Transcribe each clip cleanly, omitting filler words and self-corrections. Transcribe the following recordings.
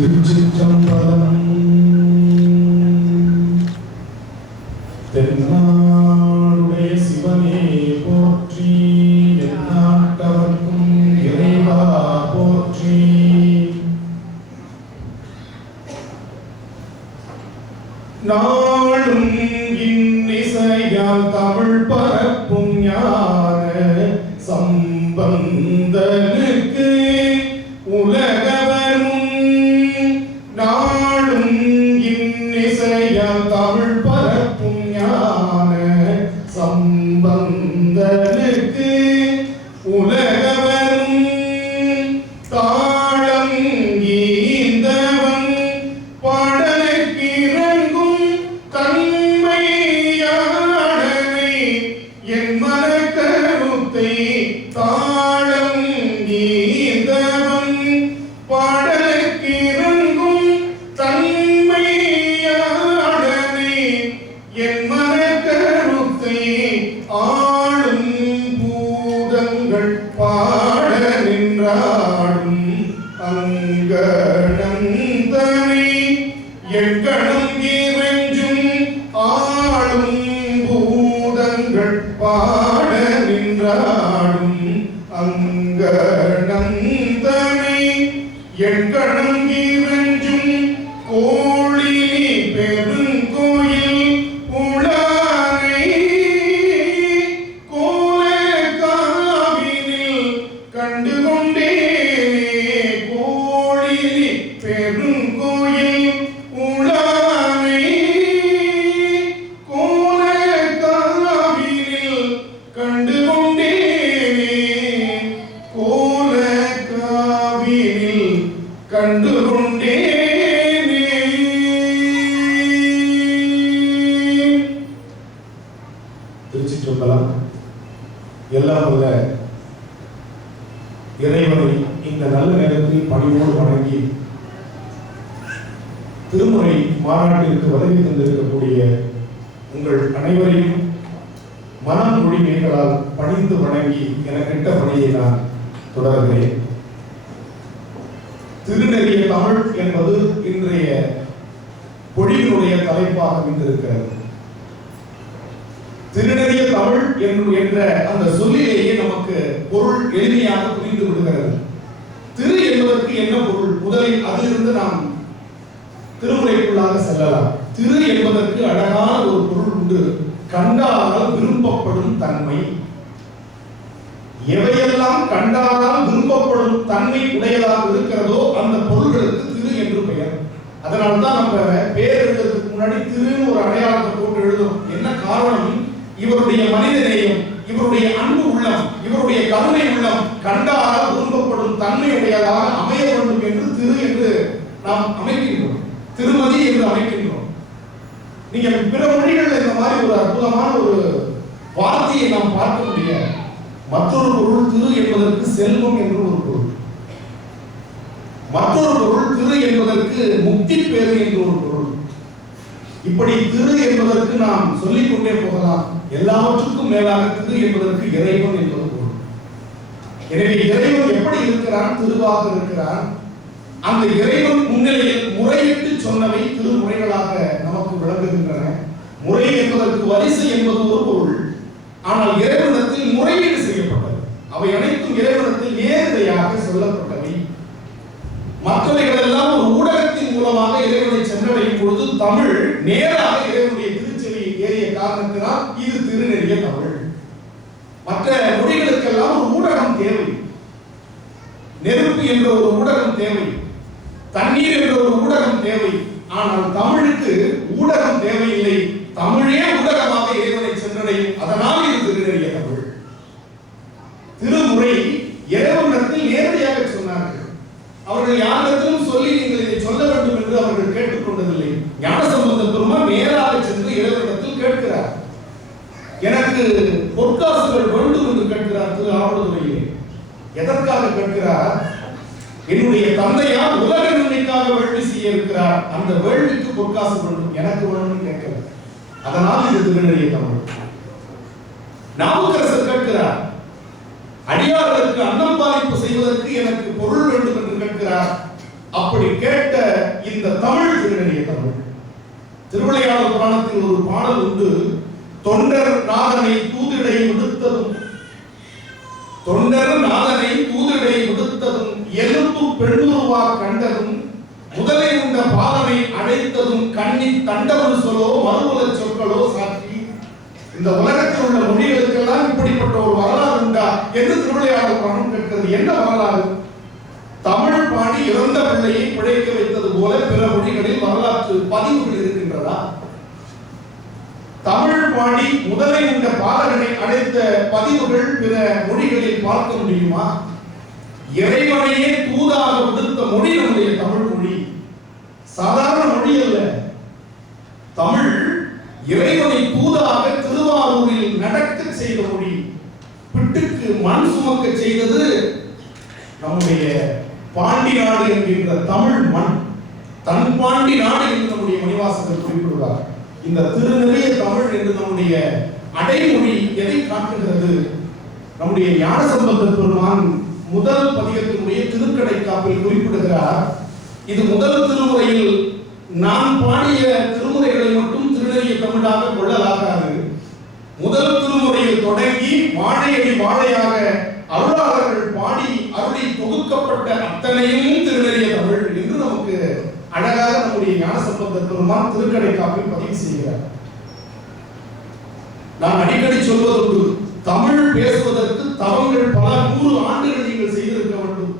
திருச்சிற்றம்பலம். தென்னாடுடைய சிவனே போற்றி, எந்நாட்டவர்க்கும் இறைவா போற்றி. நாளும் இன்னிசையால் தமிழ் பரப்பும் ஞான சம்பந்தனுக்கு உலகவரும். நாளும் இன்னிசையால் தமிழ் பரப்பும் ஞான சம்பந்தனுக்கு உலகவரும். தாளம் ஈந்தவன் பாடலுக்கு இறங்கும் தன்மையாடனை என் மனக்கருத்தை. தாளம் ஈந்தவன் பாடலுக்கு இறங்கும் தன்மையாடனை என் மனக்கருத்தை. ஆளும் பூதங்கள் பாட நின்றாடும் அங்கணந்தனை எங்கணம் இறைஞ்சும். ஆளும் பூதங்கள் பாட நின்றாடும் அங்கணந்தனை எங்கணம் இறைஞ்சும். கோழி பெருங்கோயில் உளானை கோலக்காவினில் கண்டுகொண்டேனே. கோழி பெருங்கோயில் உளானை கோலக்காவினில் கண்டுகொண்டேனே. கோலக்காவினில் கண்டுகொண்டேனே. திருச்சிற்றம்பலம். எல்லாம் வல்ல இறைவனை இந்த நல்ல நேரத்தில் பணிவோடு வணங்கி திருமுறை மாநாட்டிற்கு வருகை தந்திருக்கக்கூடிய உங்கள் அனைவரையும் மனம் மொழி மெய்களால் பணிந்து வணங்கி எனக்கிட்ட பணியை நான் தொடர்கிறேன். திருநெறிய தமிழ் என்பது இன்றைய பொழியினுடைய தலைப்பாக அமைந்திருக்கிறது. திருநெறிய தமிழ் என்ற அந்த சொல்லிலேயே நமக்கு பொருள் எளிமையாக புரிந்து விடுகிறது. திரு என்பதற்கு என்ன பொருள்? முதலில் அதிலிருந்து நாம் திருமுறைக்குள்ளாக செல்லலாம். திரு என்பதற்கு அழகான ஒரு பொருள் உண்டு. கண்டாரால் விரும்பப்படும் தன்மை. எவையெல்லாம் கண்டாரால் விரும்பப்படும் தன்மை உடையதாக இருக்கிறதோ அந்த பொருள்களுக்கு திரு என்று பெயர். அதனால்தான் நம்ம பேர் எழுதுறதுக்கு முன்னாடி திருன்னு ஒரு அடையாளத்தை போட்டு எழுதும். என்ன காரணம்? இவருடைய மனிதநேயம், இவருடைய அன்பு உள்ளம், இவருடைய கருணை உள்ளம் கண்டாரால் விரும்பப்படும் தன்மையுடையதாக அமைய வேண்டும் என்று திரு என்று நாம் அமைக்கின்றோம். திருமதி என்று அமைக்கின்றோம். நீங்க பிற மொழிகளில் இந்த மாதிரி ஒரு அற்புதமான ஒரு வார்த்தையை நாம் பார்க்க முடியாது. மற்றொரு பொருள் திரு என்பதற்கு செல்வம் என்று ஒரு பொருள். மற்றொரு பொருள் திரு என்பதற்கு முக்தி பேரு என்று ஒரு பொருள். இப்படி திரு என்பதற்கு நாம் சொல்லிக் கொண்டே போகலாம். எல்லாவற்றுக்கும் மேலாக திரு என்பதற்கு இறைவன் என்பது பொருள். எனவே இறைவன் எப்படி இருக்கிறான்? திருவாக இருக்கிறான். அந்த இறைவன் முன்னிலையில் முறையிட்டு சொன்னவை திருமுறைகளாக நமக்கு விளங்குகின்றன. முறை என்பதற்கு வரிசை என்பது ஒரு பொருள். ஆனால் இறைவனத்தில் முறையீடு செய்யப்பட்டது. அவை அனைத்தும் இறைவனத்தில் நேரடியாக சொல்லப்பட்டவை. மற்றவைகள் எல்லாம் ஒரு ஊடகத்தின் மூலமாக இறைவனை சென்றடையும் பொழுது தமிழ் நேராக இறைவனுடைய திருச்செவியை ஏறிய காரணத்தினால் இது திருநெறிய தமிழ். மற்ற மொழிகளுக்கெல்லாம் ஒரு ஊடகம் தேவை. நெருப்பு என்ற ஒரு ஊடகம் தேவை, தண்ணீர் என்ற ஒரு ஊடகம் தேவை. ஆனால் தமிழுக்கு ஊடகம் தேவையில்லை. தமிழே ஊடகமாக இறைவனை சென்றடையும். அதனால் இது திருநெறிய தமிழ். திருமுறை இறைவனிடத்தில் நேரடியாக சொன்னார்கள். அவர்கள் யாரிடத்திலும் சொல்லி நீங்கள் இதை சொல்ல வேண்டும் என்று அவர்கள் கேட்டுக்கொண்டதில்லை. ஞானசம்பந்த பெருமான் நேராக சென்று இறைவனிடத்தில் கேட்கிறார். எனக்கு பொற்காசுகள் வேண்டும் என்று கேட்கிறார். திரு ஆவடுதுறையிலே எதற்காக கேட்கிறார்? என்னுடைய தந்தையார் உலக நன்மைக்காக வேள்வி செய்ய இருக்கிறார். அந்த வேள்விக்கு பொற்காசு வேண்டும், எனக்கு வேணும்னு கேட்கிறார். அதனால் இது திருநெறிய தமிழ். நாவுக்கரசர் கேட்கிறார், அடியார்களுக்கு அன்னம் பாலிப்பு செய்வதற்கு எனக்கு பொருள் வேண்டும் என்று கேட்கிறார். அப்படி கேட்ட இந்த தமிழ் திருநெறிய தமிழ். திருவிளையாடல் புராணத்தில் ஒரு பாடல் உண்டு. தொண்டர் நாதனை தூதிடை விடுத்ததும், தொண்டர் நாதனை தூதிடை விடுத்ததும், எலும்பு பெண்ணுருவா கண்டதும், முதலை உண்ட பாலனை அழைத்ததும், கண்ணி தண்டவன் சொல்லோ மறுபல சொற்களோ சாட்சி. இந்த உலகத்தில் உள்ள மொழிகளுக்கெல்லாம் இப்படிப்பட்ட ஒரு வரலாறு உண்டா என்று திருவிளையாடல் புராணம் கேட்கிறது. என்ன வரலாறு? தமிழ் பாடி இறந்த பிள்ளையை பிழைக்க வைத்தது போல பிற மொழிகளில் வரலாற்று பதிவுகள் இருக்கின்றதா? தமிழ் பாடி முதலை உண்ட பாலகனை அழைத்த பதிவுகள் பிற மொழிகளில் பார்க்க முடியுமா? இறைவனையே தூதாக விடுத்த மொழி நம்முடைய தமிழ் மொழி. சாதாரண மொழி அல்ல. தமிழ் இறைவனை தூதாக திருவாரூரில் நடக்க செய்த மொழி. பிட்டுக்கு மண் சுமக்க செய்தது நம்முடைய பாண்டி நாடு என்கின்ற தமிழ் மண். தன் பாண்டி நாடு என்று நம்முடைய மணிவாசகர் குறிப்பிடுவார். இந்த திருநெறிய தமிழ் என்று நம்முடைய அடைமொழி எதை காட்டுகிறது? நம்முடைய ஞானசம்பந்த பெருமான் முதல் பதிகத்தினுடைய திருக்கடைக்காப்பில் குறிப்பிடுகிறார். இது முதல் திருமுறையில் நான் பாடிய திருமுறைகளை மட்டும் திருநெறிய தமிழாக கொள்ளலாகாது. முதல் திருமுறையில் தொடங்கி வாழையடி வாழையாக அருளாளர்கள் பாடி அருளி தொகுக்கப்பட்ட அத்தனையும் திருநெறிய தமிழ் என்று நமக்கு அழகாக நம்முடைய ஞானசம்பந்த பெருமான் திருக்கடைக்காப்பில் பதிவு செய்கிறார். நான் அடிக்கடி சொல்வதுண்டு, தமிழ் பேசுவதற்கு தவங்கள் பல 100 ஆண்டுகள் நீங்கள் செய்திருக்க வேண்டும்.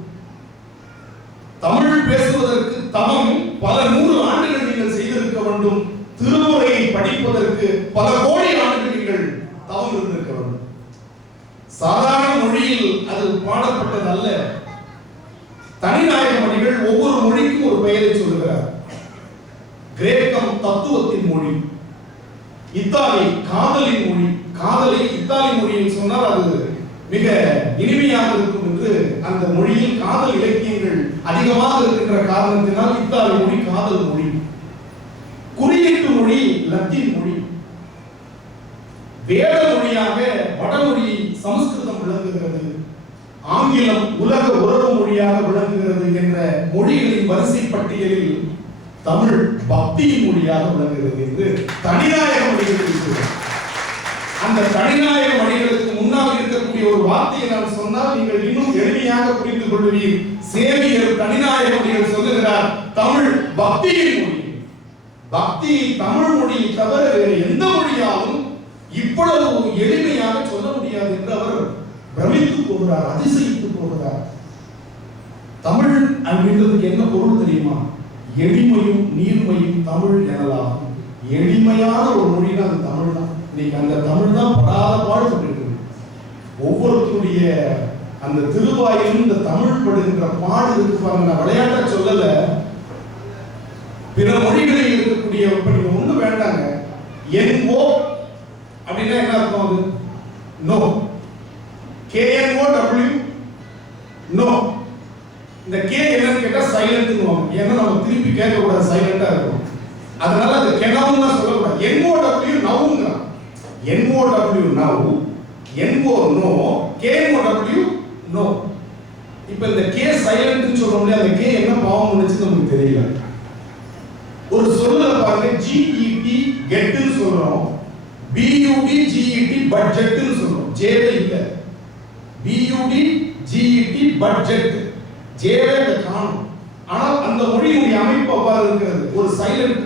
தமிழ் பேசுவதற்கு தவம் பல 100 ஆண்டுகள் நீங்கள் செய்திருக்க வேண்டும். திருமுறையை படிப்பதற்கு பல கோடி ஆண்டுகள் நீங்கள் தவம் இருந்திருக்க வேண்டும். சாதாரண மொழியில் அது பாடப்பட்டது அல்ல. தனிநாயக மொழிகள் ஒவ்வொரு மொழிக்கும் ஒரு பெயரை சொல்லுகிறார். கிரேக்கம் தத்துவத்தின் மொழி, இத்தாலி காதலின் மொழி. காதலை இத்தாலி மொழியில் சொன்னால் அது மிக இனிமையாக இருக்கும் என்று அந்த மொழியில் காதல் இலக்கியங்கள் அதிகமாக இருக்கின்ற காரணத்தினால் இத்தாலி மொழி காதல் மொழி. குறியீட்டு மொழி லத்தீன் மொழி. வேத மொழியாக வடமொழி சமஸ்கிருதம் விளங்குகிறது. ஆங்கிலம் உலக உறவு மொழியாக விளங்குகிறது என்ற மொழிகளின் வரிசை பட்டியலில் தமிழ் பக்தியின் மொழியாக விளங்குகிறது என்று தனிநாயக மொழிகள் இருக்கிறது. அந்த தனிநாயக மொழிகளுக்கு முன்னால் இருக்கக்கூடிய ஒரு வார்த்தையை நான் சொன்னால் நீங்கள் இன்னும் எளிமையாக புரிந்து கொள்வீர். சேவியர் தனிநாயக மொழிகள் சொல்லுகிறார், தமிழ் பக்தியின் மொழி. பக்தி தமிழ் மொழியை தவிர வேறு எந்த மொழியாலும் இவ்வளவு எளிமையாக சொல்ல முடியாது என்று அவர் பிரமித்து போகிறார், அதிசயித்து போகிறார். தமிழ் அப்படின்றதுக்கு என்ன பொருள் தெரியுமா? எளிமையும் நீர்மையும் தமிழ் எனலாம். எளிமையான ஒரு மொழினா அது தமிழ் தான். இன்னைக்கு அந்த தமிழ் தான் படாத பாடுபட்டு ஒவ்வொருத்தருடைய அந்த திருவாயிலும் இந்த தமிழ் படுகின்ற பாடு இருக்கு பாருங்க. நான் விளையாட்ட சொல்லல. பிற மொழிகளில் இருக்கக்கூடிய ஒண்ணு வேண்டாங்க. NO அப்படின்னா என்ன அர்த்தம்? அது நோ. KNOW know. இந்த K என்னன்னு கேட்டா சைலண்ட்னுவாங்க. ஏன்னா நம்ம திருப்பி கேட்க கூடாது, சைலண்டா இருக்கும். அதனால அது கெனவுன்னா சொல்லக்கூடாது. NOW நவுங்க. NOW now, NO no, KNOW know. இப்ப இந்த K சைலண்ட்னு சொல்றோம்ல, அந்த K என்ன பாவம் பண்ணுச்சு நமக்கு தெரியல. ஒரு சொல்ல பாருங்க, GET கெட்னு சொல்றோம், BUD GET பட்ஜெட்னு சொல்றோம். ஜேவே இல்ல. BUD GET budget. ஜேவே காணும். ஆனால் அந்த மொழியினுடைய அமைப்பு அவ்வாறு இருக்கிறது. ஒரு சைலண்ட்.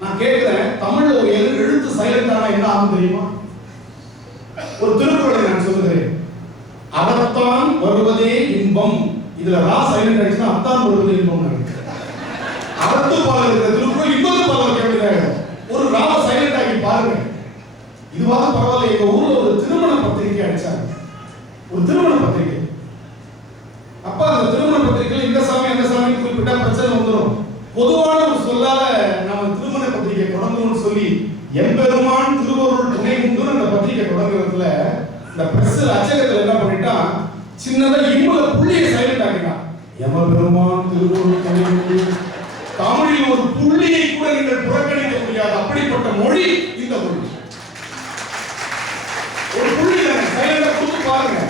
நான் கேட்கிறேன், தமிழ்ல ஒரு எழுத்து சைலண்ட் ஆனா என்ன ஆகும் தெரியுமா? ஒரு திருக்குறளை நான் சொல்லுகிறேன். அறத்தான் வருவதே இன்பம். இதுல ரா சைலண்ட் ஆயிடுச்சுன்னா அத்தான் வருவதே இன்பம் நினைக்கிறேன். அறத்து பால் இருக்கிற திருக்குறள் இன்பத்து பால் வைக்க ஒரு ராவ சைலண்ட் ஆகி பாருங்க. இதுவாக பரவாயில்ல. எங்க ஊர்ல ஒரு திருமண பத்திரிகை அடிச்சாங்க. ஒரு திருமண பத்திரிகை. அப்ப அந்த திருமண பத்திரிகையில் இந்த சாமி அந்த சாமி குறிப்பிட்டா பிரச்சனை வந்துடும். பொதுவான ஒரு சொல்லால நம்ம திருமண பத்திரிகை தொடங்கணும்னு சொல்லி எம்பெருமான் திருவருள் துணை உண்டு அந்த பத்திரிகை தொடங்குறதுல இந்த பிரஸ் அச்சகத்துல என்ன பண்ணிட்டா, சின்னதா இம்முல புள்ளியை சைலண்ட் ஆகிட்டான். எம்பெருமான் திருவருள் துணை உண்டு. தமிழில் ஒரு புள்ளியை கூட நீங்கள் புறக்கணிக்க முடியாது. அப்படிப்பட்ட மொழி இந்த மொழி. ஒரு புள்ளி சைலண்டா கொடுத்து பாருங்க.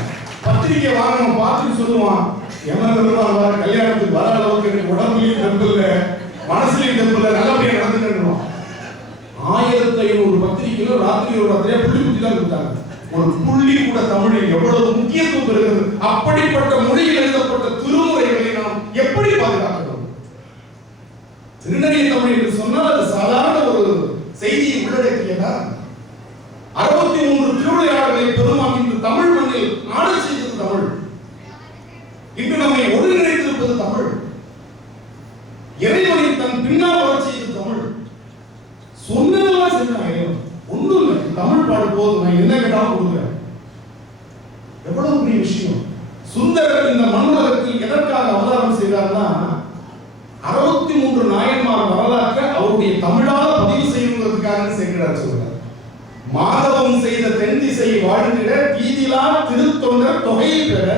பத்திரிகை வாங்கணும் பார்த்துட்டு சொல்லுவான், கல்யாணத்துக்கு வர அளவுக்கு எனக்கு உடம்புலையும் தெம்பு இல்லை, மனசுலையும் தெம்பு இல்லை, நல்லபடியா நடந்துக்கணும். 1500 பத்திரிகையில ராத்திரி ஒரு ராத்திரியா புள்ளி குத்தி தான் கொடுத்தாங்க. ஒரு புள்ளி கூட தமிழில் எவ்வளவு முக்கியத்துவம் பெறுகிறது. அப்படிப்பட்ட மொழியில் எழுதப்பட்ட திருமுறைகளை நாம் எப்படி பாதுகாக்கிறோம்? திருநெறிய தமிழ் என்று சொன்னால் அது சாதாரண ஒரு செய்தியை உள்ளடக்கியதா? 63 திருவிளையாடல்களை பெருமான் இன்று தமிழ் மண்ணில் ஆட செய்தது தமிழ். இன்று நம்மை ஒருங்கிணைத்திருப்பது தமிழ். இறைவனை தன் பின்னால் வரச் செய்தது தமிழ். சொன்னதெல்லாம் செஞ்சாங்க. ஒண்ணும் இல்லை, தமிழ் பாடு போதும், நான் என்ன கேட்டாலும் கொடுக்குறேன். எவ்வளவு பெரிய விஷயம். சுந்தரர் இந்த மண்ணுலகத்தில் எதற்காக அவதாரம் செய்தார்னா 63 நாயன்மார் வரலாற்றை அவருடைய தமிழால பதிவு செய்வதற்காக செய்கிறார் சொல்றார். மாதவம் செய்த தென்திசை வாழ்ந்திட தீதிலா திருத்தொண்டர் தொகையை பெற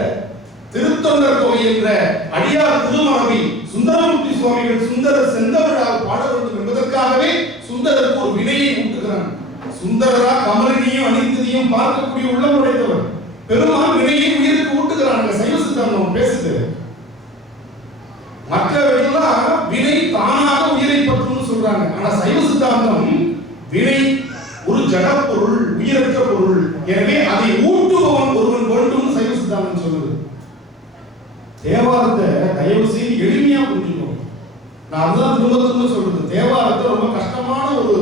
திருத்தொண்டர் தொகை என்ற அடியார் திருமரபை சுந்தரமூர்த்தி சுவாமிகள் சுந்தரர் செந்தமிழால் பாட வேண்டும் என்பதற்காகவே சுந்தரருக்கு ஒரு வினையை ஊட்டுகிறான். சுந்தரரா கமலினியும் அனிந்தியையும் பார்க்கக்கூடிய உள்ளம் உடைத்தவர். பெருமான் வினையை உயிருக்கு ஊட்டுகிறான். சைவ சித்தாந்தம் பேசுது. மற்றவர்களெல்லாம் வினை தானாக உயிரை பற்றும் சொல்றாங்க. ஆனா சைவ சித்தாந்தம் வினை ஒரு ஜட பொருள், உயிரற்ற பொருள், எனவே அதை ஊட்டுபவன் ஒருவன் வேண்டும் சைவ சித்தாந்தம் சொல்லுது. தேவாரத்தை தயவு செய்து எளிமையா புரிஞ்சுக்கணும். நான் அதுதான் திரும்ப திரும்ப சொல்றது. தேவாரத்தை ரொம்ப கஷ்டமான ஒரு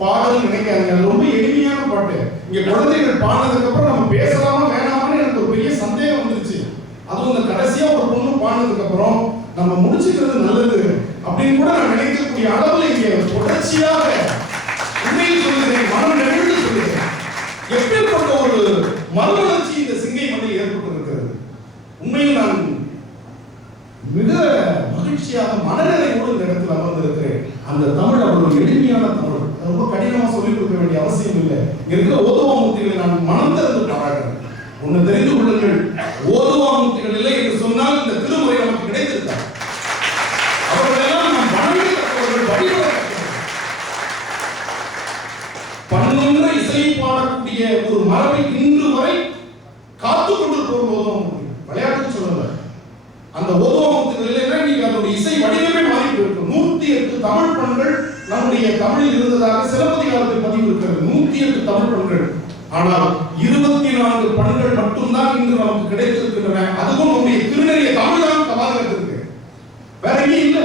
பாடல் நினைக்காதீங்க. ரொம்ப எளிமையான பாட்டு. இங்க குழந்தைகள் பாடினதுக்கு அப்புறம் நம்ம பேசலாமா வேணாமான்னு எனக்கு ஒரு பெரிய சந்தேகம் வந்துருச்சு. அதுவும் இந்த கடைசியா ஒரு பொண்ணு பாடினதுக்கு அப்புறம் நம்ம முடிச்சுக்கிறது நல்லது அப்படின்னு கூட நான் நினைக்கக்கூடிய அளவில் இங்க தொடர்ச்சியாக உண்மையில் சொல்லுகிறேன், மனம் நெகிழ்ந்து சொல்லுகிறேன். எப்பேற்பட்ட ஒரு மறுமலர்ச்சி இந்த சிங்கை மண்ணில் ஏற்பட்டிருக்கிறது. உண்மையில் நான் மிக மகிழ்ச்சியாக மனநிலையோடு இந்த இடத்தில் அமர்ந்திருக்கிறேன். அந்த தமிழ் அவ்வளவு எளிமையான தமிழ். ரொம்ப கடினமா சொல்லிக் கொடுக்க வேண்டிய அவசியம் இல்லை. இருக்கிற ஓதுவாமூர்த்திகளை நான் மனம் திறந்து பாராட்டுறேன். ஒன்னு தெரிந்து கொள்ளுங்கள், ஓதுவாமூர்த்திகள் இல்லை என்று சொன்னால் இந்த திருமுறை நமக்கு கிடைத்திருக்கார். அவர்களெல்லாம் நாம் வணங்கத்தக்கவர்கள், வழிபடத்தக்கவர்கள். பன்னொன்ற இசை பாடக்கூடிய ஒரு மரபை இன்று வரை காத்துக் கொண்டிருப்பவர் ஓதுவாமூர்த்தி. விளையாட்டு சொல்லல. அந்த ஓதுவாமூர்த்திகளில் நீங்க அதோட இசை வடிவமே மாறி போயிருக்கும். 108 தமிழ் பண்கள் நம்முடைய தமிழில் இருந்ததாக சிலப்பதிகாரத்தில் பதிவு இருக்கிறது. 108 தமிழ் பண்கள். ஆனால் 24 பண்கள் மட்டும்தான் இன்று நமக்கு கிடைத்திருக்கின்றன. அதுவும் நம்முடைய திருநெறிய தமிழ்தான் கபாலத்திற்கு வேற எங்கேயும் இல்லை.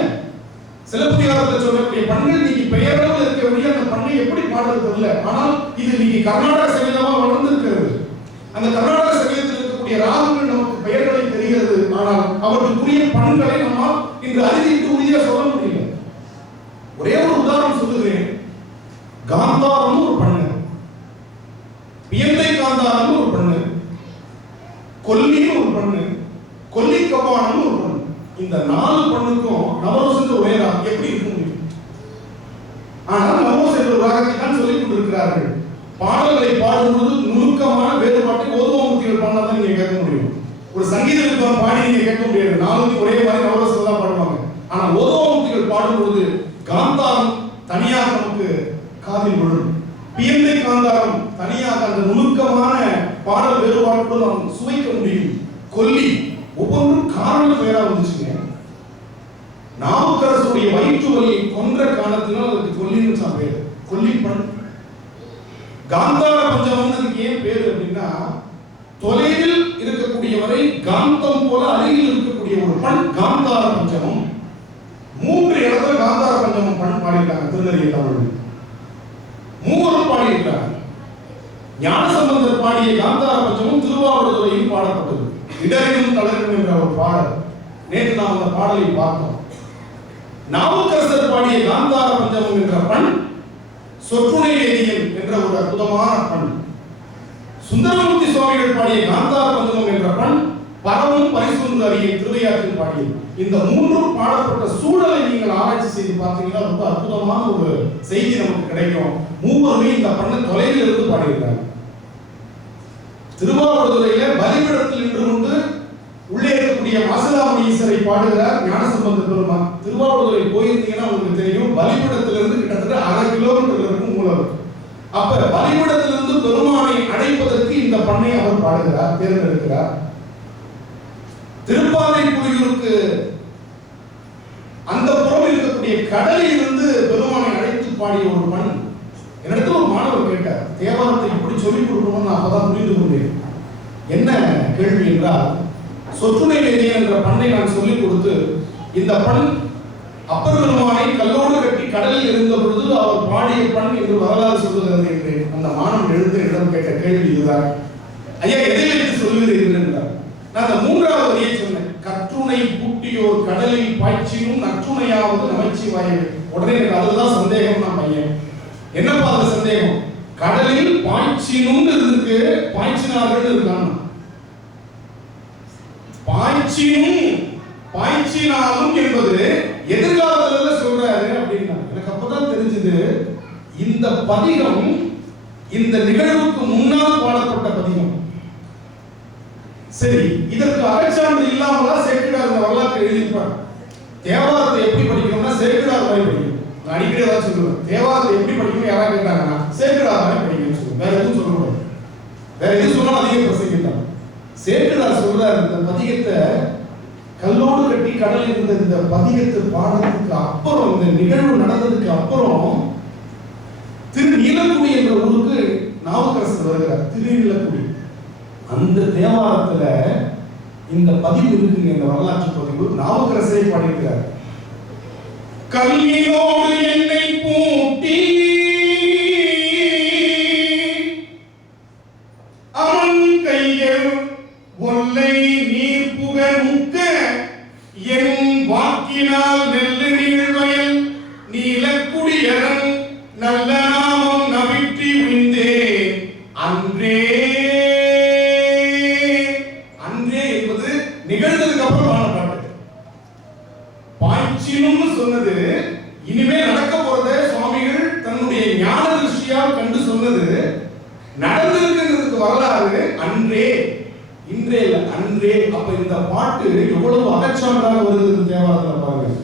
சிலப்பதிகாரத்தில் சொல்லக்கூடிய பண்கள் நீங்க பெயரளவில் இருக்கக்கூடிய அந்த பண்ணை எப்படி பாடுறது இல்லை. ஆனால் இது நீங்க கர்நாடக சங்கீதமா வளர்ந்திருக்கிறது. அந்த கர்நாடக சங்கீதத்தில் இருக்கக்கூடிய ராகங்கள் நமக்கு பெயர்களை தெரிகிறது. ஆனால் அவற்றுக்குரிய பண்களை நம்மால் இன்று அறிவித்து உறுதியாக சொல்ல முடியல. ஒரே ஒரு உதாரணம் சொல்லுகிறேன். காந்தாரம் ஒரு பண்ணு, பியந்தை காந்தாரம் ஒரு பண்ணு, கொல்லின்னு ஒரு பண்ணு, கொல்லி கபானம் ஒரு பண்ணு. இந்த 4 பண்ணுக்கும் நவரோஸ் ஒரே ராகம் எப்படி இருக்க முடியும்? ஆனால் நவரோஸ் என்ற ராகத்தை தான் சொல்லிக் கொண்டிருக்கிறார்கள். பாடல்களை பாடும்போது நுணுக்கமான வேறுபாட்டை ஓதுவாமூர்த்திகள் பாடினாதான் நீங்க கேட்க முடியும். ஒரு சங்கீத வித்வான் பாடி நீங்க கேட்க முடியாது. 4 ஒரே மாதிரி நவரோஸ் தான் பாடுவாங்க. ஆனா ஓதுவாமூர்த்திகள் பாடும்போது காந்தாரம் தனியாக நமக்கு காதில் விழும், பியந்தை காந்தாரம் தனியாக அந்த நுணுக்கமான பாடல் வேறுபாட்டோடு நாம் சுவைக்க முடியும். கொல்லி ஒவ்வொன்றும் காரண பெயரா வந்துச்சுங்க. நாவுக்கரசுடைய வயிற்று வலியை கொன்ற காரணத்தினால் அதுக்கு கொல்லின்னு தான் பேரு. கொல்லிப்பண். காந்தார பஞ்சமம் அதுக்கு ஏன் பேரு அப்படின்னா, தொலைவில் இருக்கக்கூடியவரை காந்தம் போல அருகில் இருக்கக்கூடிய ஒரு பண் காந்தார பஞ்சமம். 3 இடத்துல காந்தார பஞ்சமம் பண் பாடியிருக்காங்க திருநெறிய தமிழ். 3 பாடியிருக்காங்க. ஞானசம்பந்தர் பாடிய காந்தார பஞ்சமம் திருவாவடுதுறையில் பாடப்பட்டது. இடரினும் தளரினும் என்ற ஒரு பாடல். நேற்று நாம் அந்த பாடலை பார்த்தோம். நாவுக்கரசர் பாடிய காந்தார பஞ்சமம் என்ற பண் சொற்றுணை வேதியன் என்ற ஒரு அற்புதமான பண். சுந்தரமூர்த்தி சுவாமிகள் பாடிய காந்தார பஞ்சமம் என்ற பண் பரவும் பரிசுந்து அறிய திருவையாற்றில் பாடியது. இந்த 3 பாடப்பட்ட சூழலை நீங்கள் ஆராய்ச்சி செய்து பார்த்தீங்கன்னா ரொம்ப அற்புதமான ஒரு செய்தி நமக்கு கிடைக்கும். 3 இந்த பண்ணை தொலைவில் இருந்து பாடியிருக்காங்க. திருவாவடுதுறையில பலிபீடத்தில் நின்று கொண்டு உள்ளே இருக்கக்கூடிய மாசிலாமணி ஈஸ்வரை பாடுகிறார் ஞானசம்பந்த பெருமான். திருவாவடுதுறை போயிருந்தீங்கன்னா உங்களுக்கு தெரியும், பலிபீடத்திலிருந்து கிட்டத்தட்ட 1/2 கிலோமீட்டர் இருக்கும் மூலம். அப்ப பலிபீடத்திலிருந்து பெருமானை அடைப்பதற்கு இந்த பண்ணை அவர் பாடுகிறார், தேர்ந்தெடுக்கிறார். திருப்பாலை புலியூருக்கு அந்த புறம் இருக்கக்கூடிய கடலில் இருந்து பெருமானை அழைத்து பாடிய ஒரு பண். என்னிடத்தில் ஒரு மாணவர் கேட்டார், தேவாரத்தை இப்படி சொல்லிக் கொடுக்கணும்னு நான் அப்பதான் புரிந்து கொண்டேன். என்ன கேள்வி என்றால், சொற்றுணை வேதியன் என்ற பண்ணை நான் சொல்லிக் கொடுத்து, இந்த பண் அப்பர் பெருமானை கல்லோடு கட்டி கடலில் இருந்த பொழுது அவர் பாடிய பண் என்று வரலாறு சொல்லுகிறது என்றேன். அந்த மாணவன் எழுந்த இடம் கேட்ட கேள்வி இதுதான். ஐயா, எதை வைத்து சொல்லுகிறீர்கள் என்றார். நான் அந்த மூன்றாவது வரியை சொன்னேன், கற்றுணை பூட்டியோர் கடலில் பாய்ச்சினும் நற்றுணையாவது நமச்சிவாயவே. உடனே எனக்கு அதுதான் சந்தேகம். நான் பையன் என்னப்பா அது சந்தேகம்? கடலில் பாய்ச்சினும் இருக்கு, பாய்ச்சினார்கள் இருக்காங்க. பாய்ச்சினும் பாய்ச்சினாலும் என்பது எதிர்காலத்துல சொல்றாரு அப்படின்னா எனக்கு அப்பதான் தெரிஞ்சது இந்த பதிகம் இந்த நிகழ்வுக்கு முன்னால் பாடப்பட்ட பதிகம். சரி, இதற்கு அகச்சான்று இல்லாமலாம் சேக்கிழார் இந்த வரலாற்றை எழுதியிருப்பார். தேவாரத்தை எப்படி படிக்கணும்னா சேக்கிழார் மாதிரி படிக்கணும். நான் அடிக்கடி தான் சொல்லுவேன், தேவாரத்தை எப்படி படிக்கணும் யாராவது கேட்டாங்கன்னா சேக்கிழார் மாதிரி படிக்கணும்னு சொல்லுவேன். வேற எதுவும் சொல்லக்கூடாது. வேற எது சொன்னாலும் அதிக பிரசங்கிட்டாங்க. சேக்கிழார் சொல்றாரு, இந்த பதிகத்தை கல்லோடு கட்டி கடலில் இருந்த இந்த பதிகத்தை பாடுறதுக்கு அப்புறம், இந்த நிகழ்வு நடந்ததுக்கு அப்புறம் திருநீலக்குடி என்ற ஊருக்கு நாவுக்கரசர் வருகிறார். திருநீலக்குடி அந்த தேவாரத்துல இந்த பதிவு இருக்கு. இந்த வரலாற்று பதிவு நாவுக்கரசரை பாடியிருக்கிறார். கல்லினோடு என்னை பூட்டி அவன் கையில் ஒல்லை நீர் புக முக்க என் வாக்கினால் நெல்லு நீழ்வயல் நீலக்குடியரன் நல்ல நாமம் நவிற்றி உய்ந்தே அன்றே. அன்றே என்பது நிகழ்ந்ததுக்கு அப்புறம் பாட பாட்டு. பாய்ச்சினும்னு சொன்னது இனிமே நடக்க போறத சுவாமிகள் தன்னுடைய ஞான திருஷ்டியால் கண்டு சொன்னது. நடந்திருக்கிறதுக்கு வரலாறு அன்றே, இன்றே இல்ல, அன்றே. அப்ப இந்த பாட்டு எவ்வளவு அகச்சான்றாக வருகிறது தேவாரத்தில் பாருங்க.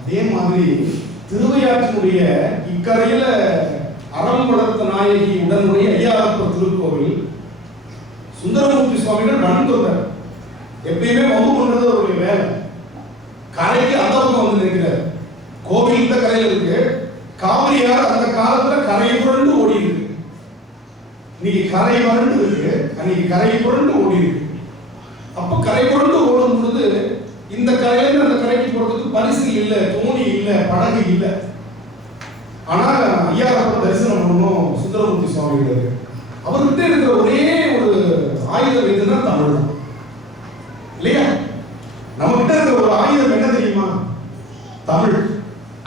அதே மாதிரி திருவையாற்றினுடைய இக்கரையில அறம் வளர்த்த நாயகி உடனுடைய ஐயாரப்பர் திருக்கோவில் சுந்தரமூர்த்தி சுவாமிகள் நடந்துள்ளார். எப்பயுமே வம்பு பண்றது அவருடைய வேலை. கரைக்கு அந்த பக்கம் வந்து நிற்கிறார். கோவில் இந்த கரையில இருக்கு, காவிரியார் அந்த காலத்துல கரை புரண்டு ஓடி இருக்கு. இன்னைக்கு கரை வறண்டு இருக்கு, அன்னைக்கு கரை புரண்டு ஓடி இருக்கு. அப்ப கரை புரண்டு ஓடும் பொழுது இந்த கரையில அந்த கரைக்கு போறதுக்கு பரிசு இல்ல, தோணி இல்ல, படகு இல்ல. ஆனா ஐயாரப்பர் தரிசனம் பண்ணணும் சுந்தரமூர்த்தி சுவாமிகள். அவர்கிட்ட இருக்கிற ஒரே ஒரு ஆயுதம் எதுன்னா தமிழ் தான், இல்லையா? நம்ம கிட்ட இருக்கிற ஒரு ஆயுதம் என்ன தெரியுமா? தமிழ்.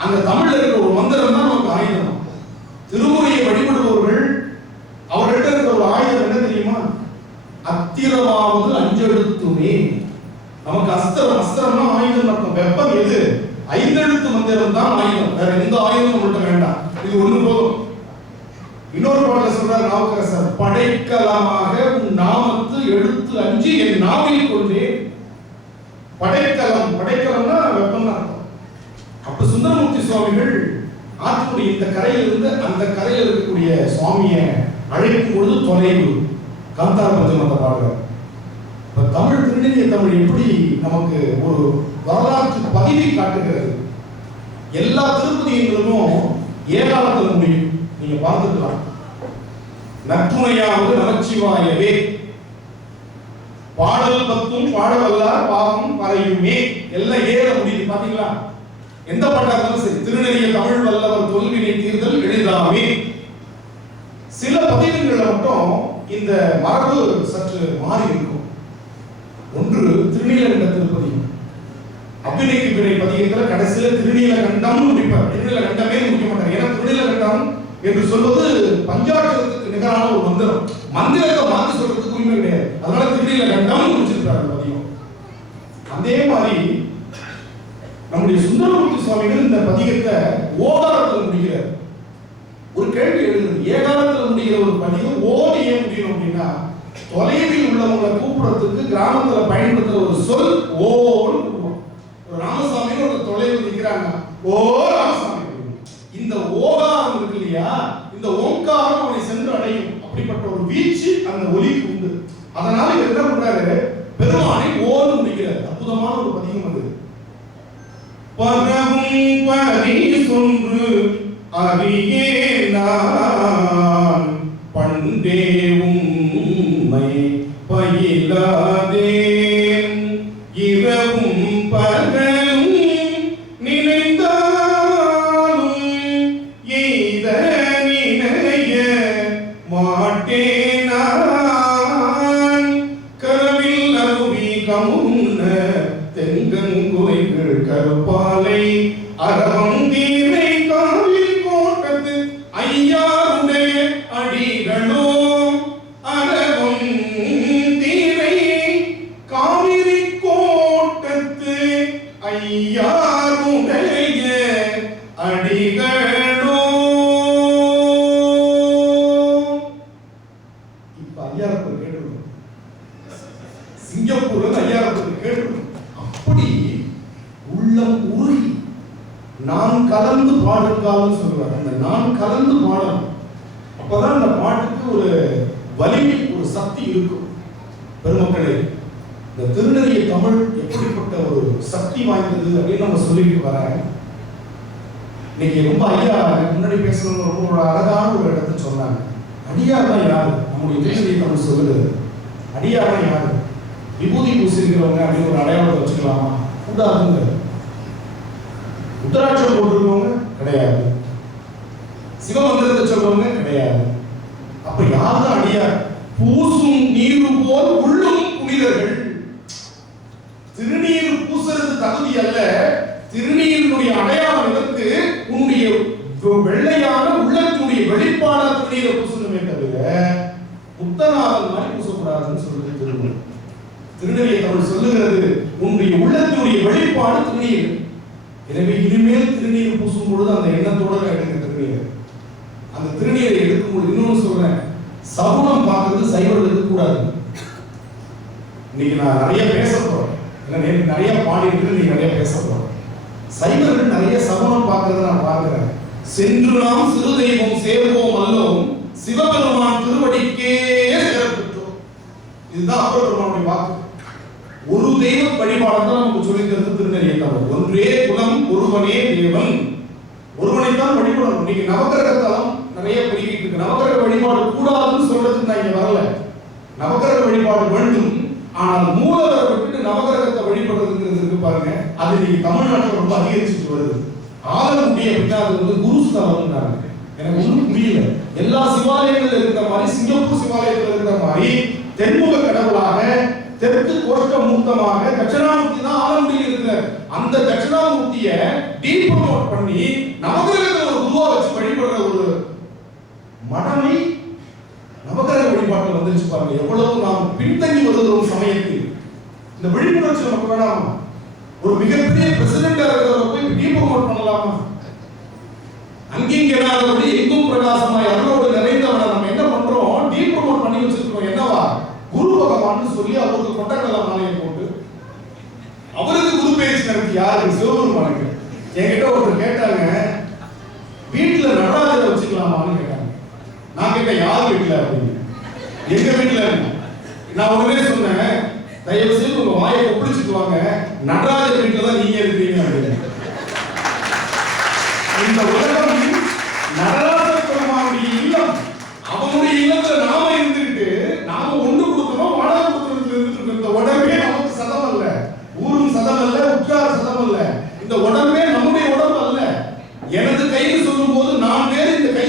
அந்த தமிழ்ல இருக்கிற ஒரு மந்திரம் தான் நமக்கு ஆயுதம். திருமுறையை வழிபடுபவர்கள் அவர்கிட்ட இருக்கிற ஒரு ஆயுதம் என்ன தெரியுமா? அத்திரமாவது அஞ்செழுத்துமே. நமக்கு அஸ்திரம், அஸ்திரம்னா ஆயுதம் அர்த்தம். வெப்பம் எது? ஐந்தெழுத்து மந்திரம் தான் ஆயுதம். வேற எந்த ஆயுதம் நம்மள்ட்ட வேண்டாம், இது ஒண்ணு போதும். இன்னொரு பாடல சொல்றார் நாவுக்கரசர், படைக்கலமாக உன் நாமத்து எழுத்து அஞ்சு என் நாவில் கொண்டே. படைக்கலம், படைக்கலம்னா வெப்பம் அர்த்தம். அப்ப சுந்தரமூர்த்தி சுவாமிகள் ஆற்றுடைய இந்த கரையில இருந்து அந்த கரையில் இருக்கக்கூடிய சுவாமியை அழைக்கும் பொழுது தொலைவு காந்தார பஞ்சமத்தை பாடுறார். இப்ப தமிழ், திருநெல்லிய தமிழ் எப்படி நமக்கு ஒரு வரலாற்று பதிவை காட்டுகிறது. எல்லா திருப்பதிகளும் ஏகாலத்தில் முடியும், நீங்க பார்த்துக்கலாம். நற்றுணையாவது நமச்சிவாயவே, பாடல் பத்தும் பாடவல்லார் பாவம் பறையுமே, எல்லாம் ஏற முடியுது. பாத்தீங்களா? எந்த பாட்டா இருந்தாலும் சரி, திருநெல்லிய தமிழ் வல்லவர் தொல்வினை தீர்தல் எளிதாமே. சில பதிகங்கள்ல மட்டும் இந்த மரபு சற்று மாறி இருக்கும். ஒன்று திருநீலகண்ட திருப்பதி. அபிநயக்கு பிறை பதிகத்துல கடைசியில திருநீலகண்டம் முடிப்பார். திருநீலகண்டமே முடிக்க மாட்டார். ஏன்னா திருநீலகண்டம் என்று சொல்வது பஞ்சாட்சரத்துக்கு நிகரான ஒரு மந்திரம். மந்திரத்தை மாற்றி சொல்றதுக்கு உரிமை கிடையாது. அதனால திருநீலகண்டம் முடிச்சிருக்காரு பதிகம். அதே மாதிரி நம்முடைய சுந்தரமூர்த்தி சுவாமிகள் இந்த பதிகத்தை ஓகாரத்தில் முடிக்கிறார். ஒரு கேள்வி எழுதுது, ஏகாலத்தில் முடிகிற ஒரு பதிகம் ஓடி ஏன் முடியும் அப்படின்னா, தொலைவில் உள்ளவங்களை கூப்பிடுறதுக்கு கிராமத்துல பயன்படுத்துற ஒரு சொல் ஓன்னு. ஒரு ராமசாமி ஒரு தொலைவில் நிற்கிறாங்க, ஓ ராமசாமி. இந்த ஓகாரம் இருக்கு இல்லையா, இந்த ஓங்காரம் அவனை சென்று அடையும். அப்படிப்பட்ட ஒரு வீச்சு அந்த ஒலிக்கு உண்டு. அதனால என்ன பண்றாரு, பெருமானை ஓடு முடிக்கிறார். அற்புதமான ஒரு பதிகம் அது. பரவும் பரி சொன்று அறியேன் நான் பண்டே உம்மை பயிலாதேன் இரவும் பகலும் நினைந்தாலும் எய்த நினைய மாட்டேன் நான் கரவில் அருவி கமுன்ன தெங்கங்குறைகள் கருப்பாலை அரவம் தீரை காவில் கோட்டத்து ஐயாருடைய அடிகளோ அரவம் தீரை காவிரி கோட்டத்து ஐயாருடைய அடிகளோ. இப்ப ஐயாரப்பர் கேட்டுருக்கோம், சிங்கப்பூர்ல ஐயாரப்பர் கேட்டுருக்கோம். அப்படி உள்ளம் உருகி நான் கலந்து பாடுங்காலும் சொல்லுவார். அந்த நான் கலந்து பாடணும். அப்பதான் அந்த பாட்டுக்கு ஒரு வலிமை, ஒரு சக்தி இருக்கும். பெருமக்களே, இந்த திருநெறிய தமிழ் எப்படிப்பட்ட ஒரு சக்தி வாய்ந்தது அப்படின்னு நம்ம சொல்லிட்டு வராங்க. இன்னைக்கு ரொம்ப ஐயா முன்னாடி பேசுறது ரொம்ப ஒரு அழகான ஒரு இடத்தை சொன்னாங்க. அடியார் தான் யாரு? நம்முடைய திருநெறிய தமிழ் சொல்லுது. அடியார் தான் யாரு? விபூதி பூசிருக்கிறவங்க அப்படின்னு ஒரு அடையாளத்தை வச்சுக்கலாமா? கூடாதுங்க. உத்தராட்சம் போட்டிருக்கவங்க கிடையாது, சிவமந்திரத்தை சொல்றவங்க கிடையாது. அப்ப யாரும் அடியார்? பூசும் நீரு போல் உள்ளும் புனிதர்கள். திருநீர் பூசுறது தகுதி அல்ல, திருநீரினுடைய அடையாளம் எதற்கு? உன்னுடைய வெள்ளையான உள்ளத்தினுடைய வெளிப்பாட திருநீரை பூசணுமே தவிர புத்தநாதன் மாதிரி பூசக்கூடாதுன்னு சொல்றது திருநீர். திருநெறிய தமிழ் சொல்லுகிறது உன்னுடைய உள்ளத்தினுடைய வெளிப்பாடு திருநீர். எனவே இனிமேல் திருநீர் பூசும் பொழுது அந்த எண்ணத்தோட எடுங்க திருநீர். அந்த திருநீரை எடுக்கும்போது இன்னொன்னு சொல்றேன், சகுனம் பார்க்கறது சைவர்களுக்கு கூடாது. இன்னைக்கு நான் நிறைய பேச போறேன், நிறைய பாடி இருக்கு, நீங்க நிறைய பேச போறேன். சைவர்கள் நிறைய சகுனம் பார்க்கறத நான் பார்க்கிறேன். சென்று நாம் சிறு தெய்வம் சேர்வோம் அல்லோம் சிவபெருமான் திருவடிக்கே சேரப்பெற்றோம். இதுதான் அப்பர் பெருமானுடைய வாக்கு. ஒரு தெய்வ வழிபாடு நமக்கு சொல்லிக்கிறது திருநெறிய தமிழ். ஒன்றே குலம் ஒருவனே தேவன், ஒருவனைத்தான் வழிபடணும். நீங்க நவகிரகத்தலம் நிறைய பெருகிட்டு இருக்கு. நவகிரக வழிபாடு கூடாதுன்னு சொல்றதுக்கு நான் இங்க வரல. நவகிரக வழிபாடு வேண்டும், ஆனால் மூலவரை விட்டு நவகிரகத்தை வழிபடுறதுங்கிறது இருக்கு பாருங்க, அது இன்னைக்கு தமிழ்நாட்டில் ரொம்ப அதிகரிச்சுட்டு வருது. ஆலங்குடி அப்படின்னா அது குரு ஸ்தலம். எனக்கு ஒன்றும் புரியல. எல்லா சிவாலயங்கள் இருக்கிற மாதிரி, சிங்கப்பூர் சிவாலயத்தில் இருக்கிற மாதிரி தென்முக கடவுளாக தெற்கு கோஷ்ட மூர்த்தமாக தட்சிணாமூர்த்தி தான் ஆலங்குடியில் இருக்கிறார். அந்த தட்சிணாமூர்த்தியை டீப்ரமோட் பண்ணி நவகிரகத்தை ஒரு குருவா வச்சு வழிபடுற ஒரு மடமை நவகிரக வழிபாட்டில் வந்துருச்சு பாருங்க. எவ்வளவு நாம் பின்தங்கி வருகிறோம் சமயத்தில். இந்த விழிப்புணர்ச்சி நமக்கு வேணாமா? ஒரு மிகப்பெரிய பிரசிடென்ட் இருக்கிறவரை போய் டீப்ரமோட் பண்ணலாமா? அங்கிங்க இல்லாதபடி எங்கும் பிரகாசமாய் அருளோடு நிறைந்தவனை நம்ம என்ன பண்றோம்? டீப்ரமோட் பண்ணி வச்சிருக்கோம். என்னவா? குரு பகவான் சொல்லி அவருக்கு கொட்டக்கல மாலையை போட்டு அவருக்கு குரு பேச்சு நடத்தி யாருக்கு? சிவபெருமானுக்கு. என்கிட்ட ஒருத்தர் கேட்டாங்க, வீட்டுல நடராஜரை வச்சுக்கலாமான்னு கேட்டாங்க. நான் கேட்டேன், யார் வீட்டுல அப்படின்னு. எங்க வீட்டுல. நான் உடனே சொன்னேன், தயவு செய்து உங்க வாயை ஒப்பிடிச்சுட்டு வாங்க, நடராஜர் வீட்டுல தான் நீங்க இருக்கிறீங்க அப்படின்னு. இந்த உலகம் நடராஜ பெருமானுடைய இல்லம். அவனுடைய இல்லத்துல நாம இருந்துட்டு நாம ஒண்ணு கொடுக்கணும், வாடகை கொடுக்கறது இருந்துட்டு இந்த உடம்பே நமக்கு சதம் அல்ல, ஊரும் சதம் அல்ல, உற்றார் சதம் அல்ல. இந்த உடம்பே நம்முடைய உடம்பு அல்ல. எனது கைன்னு சொல்லும் போது நான் வேறு, இந்த கை